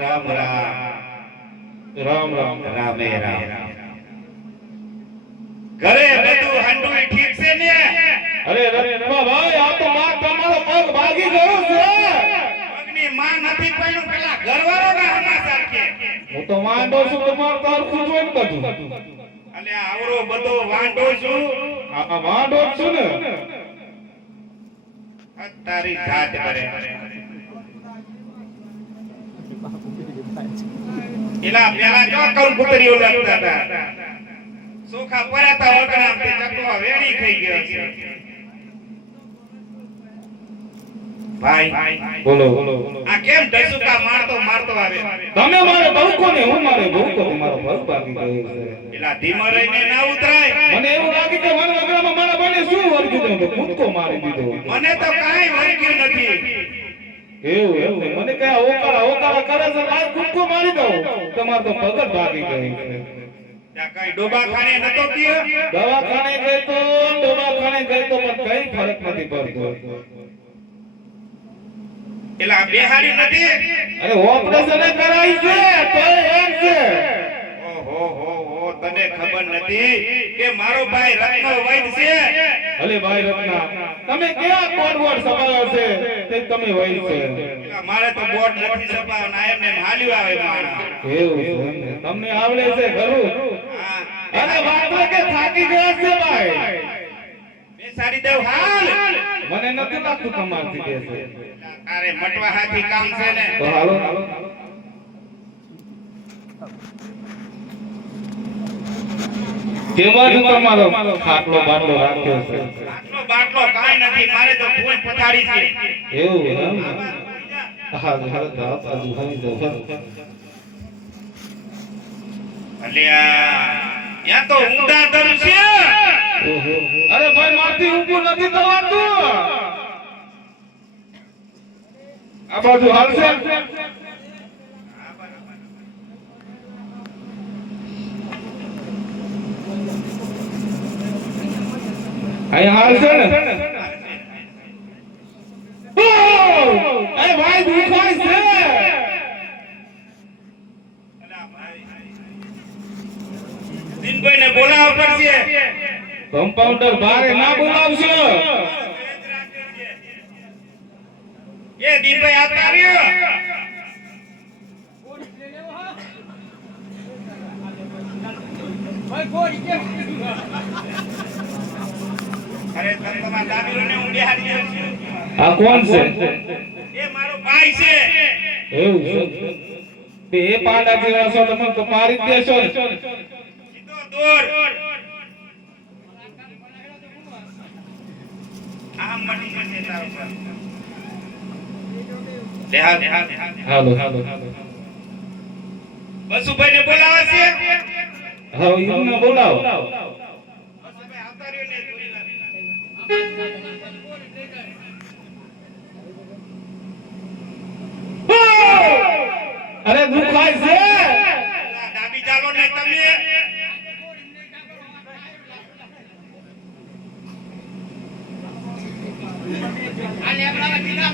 રામ રામ રામ રામ રામે રામ ઘરે બધું હાંડું ઠીક છે ને? અરે રત્ના ભાઈ આ તો માં તમારો પગ ભાગી ગયો છે. પગની માં નથી પડ્યું પેલા ઘરવાળોના સમાચાર કે હું તો માંડો છું તમાર તાર ખુજોય ને બધું. અલે આવરો બધો વાંઢો છું. આ માંડો જ છું ને. તારી જાત કરે એલા પેલા જો કંકુતરીઓ લખતા હતા સોખા પરાતા વગણામ તે ચકલો વેણી થઈ ગયો છે. ભાઈ બોલો આ કેમ ડસુકા મારતો મારતો આવે? તમે મારે બહુકો ને હું મારે બહુકો તમારો પગ ભાગી ગયો છે. એલા ધીમો રહીને ના ઉતરાય. મને એવું લાગે કે વન વગરામાં મારા બને શું વર્ગી દઉં તો કૂદકો મારી દીધો. મને તો કાઈ વર્ગ્યું નથી. એવું મને કઈ ઓકાળા કરે છે લાય કૂદકો મારી દઉં તમાર તો પગ જ ભાગી ગયો છે. ત્યાં કઈ ડોબાખાને નતો ગયો? દવાખાને ગઈ તો દવાખાને ગઈ તો પણ કઈ ફરક નથી પડતો. એલા બેહારી નથી? અરે ઓપરેશન કરાઈ છે તો એમ છે. ઓહો હો હો તને ખબર નથી કે મારો ભાઈ રત્ન વૈદ છે? અલે ભાઈ રત્ના તમે ક્યાં કોડવડ સભાયો છે તે તમે વૈદ છે. એલા મારે તો બોર્ડ નથી સપાવના એમને હાલ્યું આવે માણા. એવું છે તમને આવડે છે ખરું? હા અને વાતો કે થાકી ગયા છે ભાઈ. બેસાડી દેવ હાલ. મને નથી લાગતું તમારથી કે છે. અરે મટવા હાથી કામ છે ને. તો હાલો કેવા તમારો ખાટલો બાટલો રાખ્યો છે? બાટલો બાટલો કાઈ નથી મારે તો કોઈ પથારી છે. એવું એમ હા હાલો દાસ આજુ હમી દો. અલ્યા યા તો ઊંડા દર છે. ઓહો અરે ભાઈ મારથી ઊભું નથી થવાતું. આ બાજુ હાલશે? અહીં હાલશે ને? એ ભાઈ દુખાય છે. દિનભાઈને બોલાવવા પડશે. કમ્પાઉન્ડર બારે ના બોલાવશો. એ દિનભાઈ આવતા રહ્યો. અરે તમારા દાદીઓને હું બેહાડી દઉં છું. આ કોણ છે? એ મારો ભાઈ છે. એવું છે બે પાંડા જેવા છો તમે તો મારી જ દેશો ને. સીધો દોર. આમ મટી જશે તારો પર. હાલો બસુભાઈને બોલાવે છે. હા ઈમને બોલાવો. બસુભાઈ આવતા રહ્યો ને થોડી વાર. અરે દુખાય છે. ડાબી ચાલો ને તમે.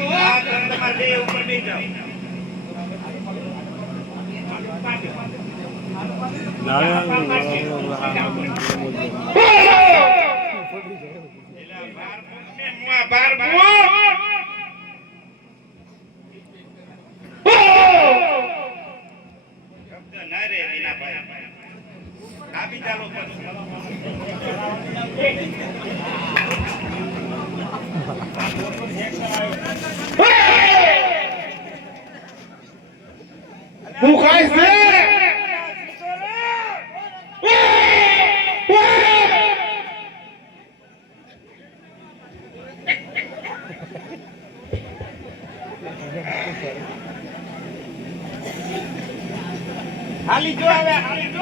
હા, તમારે જઈ ઉપર બેસી જાઓ. બાર ના રે વિનાભાઈ ડાબી ચાલો દુખાય છે. હાલી જો હવે હાલી જો.